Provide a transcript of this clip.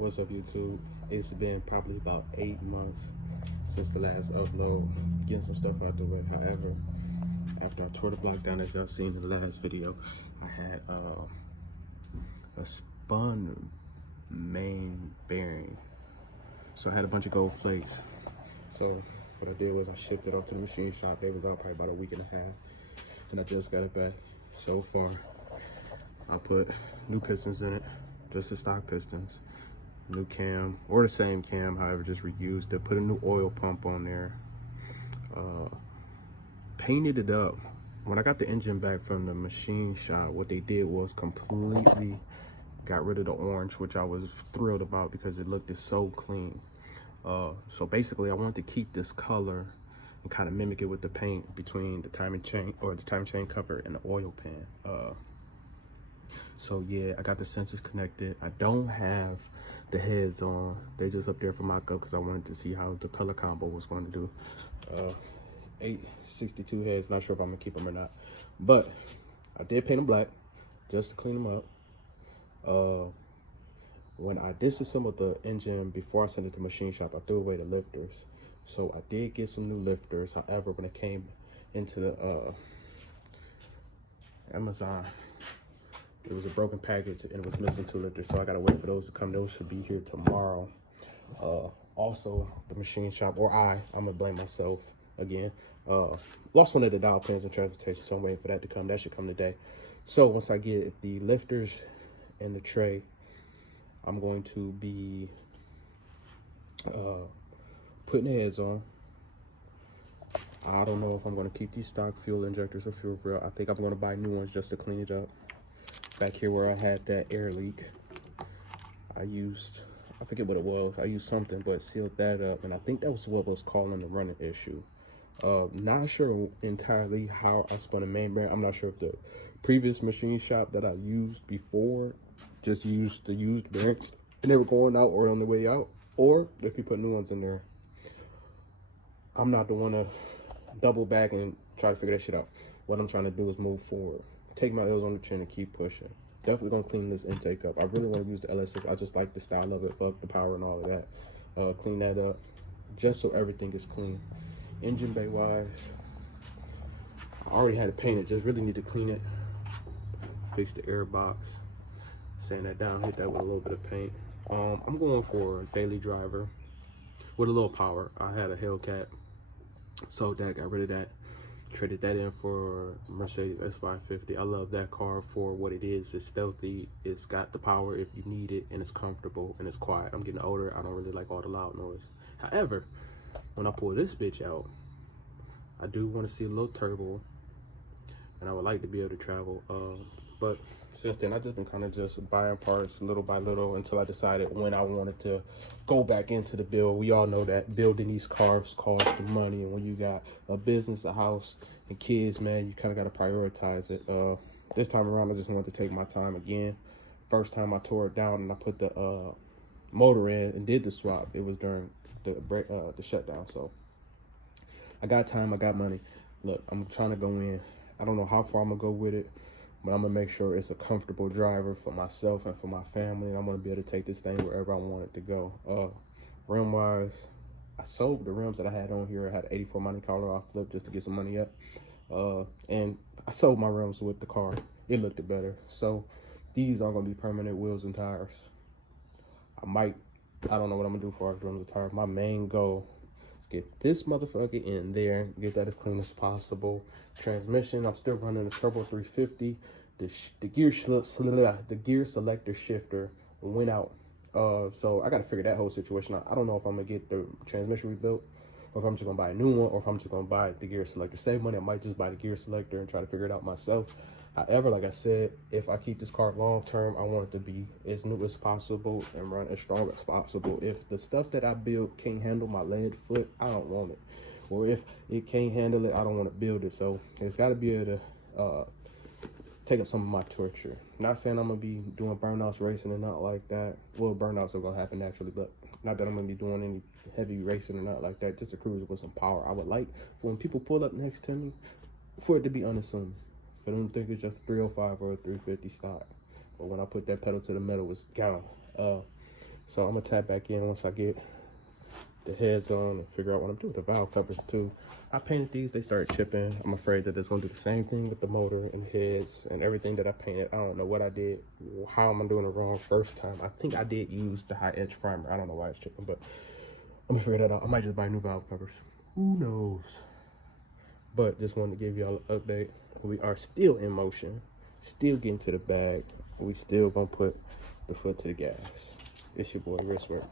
What's up, YouTube? It's been probably about 8 months since the last upload, getting some stuff out the way. However, after I tore the block down, as y'all seen in the last video, I had a spun main bearing. So I had a bunch of gold flakes. So what I did was I shipped it off to the machine shop. They was out probably about a week and a half. And I just got it back. So far, I put new pistons in it, just the stock pistons. New cam, or the same cam, however, just reused it. Put a new oil pump on there. Painted it up. When I got the engine back from the machine shop, what they did was completely got rid of the orange, which I was thrilled about because it looked so clean. So basically, I wanted to keep this color and kind of mimic it with the paint between the timing chain or the timing chain cover and the oil pan. So yeah, I got the sensors connected. I don't have the heads on. They're just up there for mock-up because I wanted to see how the color combo was going to do. 862 heads, not sure if I'm gonna keep them or not. But I did paint them black just to clean them up. When I disassembled the engine before I sent it to the machine shop, I threw away the lifters. So I did get some new lifters. However, when it came into the Amazon, it was a broken package and it was missing 2 lifters, so I gotta wait for those to come. Those should be here tomorrow. Also, the machine shop, or I'm gonna blame myself again, lost one of the dial pins in transportation, so I'm waiting for that to come. That should come today. So once I get the lifters and the tray, I'm going to be putting the heads on. I don't know if I'm gonna keep these stock fuel injectors or fuel grill. I think I'm gonna buy new ones just to clean it up. Back here where I had that air leak, I forget what it was. I used something, but sealed that up, and I think that was what was causing the running issue. Not sure entirely how I spun a main bearing. I'm not sure if the previous machine shop that I used before just used the used bearings and they were going out or on the way out, or if you put new ones in there. I'm not the one to double back and try to figure that shit out. What I'm trying to do is move forward, take my L's on the chin and keep pushing. Definitely gonna clean this intake up. I really want to use the Lsx. I just like the style of it, fuck the power and all of that. Clean that up just so everything is clean. Engine bay wise, I already had it painted, just really need to clean it, fix the air box, sand that down, hit that with a little bit of paint. I'm going for a daily driver with a little power. I had a Hellcat, sold that, got rid of that, traded that in for Mercedes S550. I love that car for what it is. It's stealthy, it's got the power if you need it, and it's comfortable and it's quiet. I'm getting older, I don't really like all the loud noise. However, when I pull this bitch out, I do want to see a little turbo, and I would like to be able to travel. But since then, I've just been kind of just buying parts little by little until I decided when I wanted to go back into the build. We all know that building these cars costs the money, and when you got a business, a house, and kids, man, you kind of got to prioritize it. This time around, I just wanted to take my time again. First time I tore it down and I put the motor in and did the swap, it was during the shutdown. So I got time, I got money. Look, I'm trying to go in. I don't know how far I'm gonna go with it, but I'm gonna make sure it's a comfortable driver for myself and for my family, and I'm gonna be able to take this thing wherever I want it to go. Rim wise, I sold the rims that I had on here. I had 84 Monte Carlo I flipped just to get some money up, and I sold my rims with the car. It looked better. So these are gonna be permanent wheels and tires. I don't know what I'm gonna do for our rims and tires. My main goal is get this motherfucker in there, get that as clean as possible. Transmission, I'm still running the Turbo 350. The gear selector shifter went out. So I gotta figure that whole situation out. I don't know if I'm gonna get the transmission rebuilt, or if I'm just gonna buy a new one, or if I'm just gonna buy the gear selector. Save money, I might just buy the gear selector and try to figure it out myself. However, like I said, if I keep this car long term, I want it to be as new as possible and run as strong as possible. If the stuff that I build can't handle my lead foot, I don't want it. Or if it can't handle it, I don't want to build it. So it's got to be able to take up some of my torture. Not saying I'm gonna be doing burnouts racing and not like that. Well, burnouts are gonna happen naturally, but not that I'm gonna be doing any heavy racing or not like that. Just a cruiser with some power. I would like for when people pull up next to me, for it to be unassuming. For them to think it's just a 305 or a 350 stock. But when I put that pedal to the metal, it's gone. So I'm gonna tap back in once I get the heads on and figure out what I'm doing with the valve covers too. I painted these, they started chipping. I'm afraid that it's gonna do the same thing with the motor and heads and everything that I painted. I don't know what I did, how am I doing it wrong first time. I think I did use the high edge primer. I don't know why it's chipping, but let me figure that out. I might just buy new valve covers. Who knows? But just wanted to give y'all an update. We are still in motion, still getting to the bag. We still gonna put the foot to the gas. It's your boy Wristwork.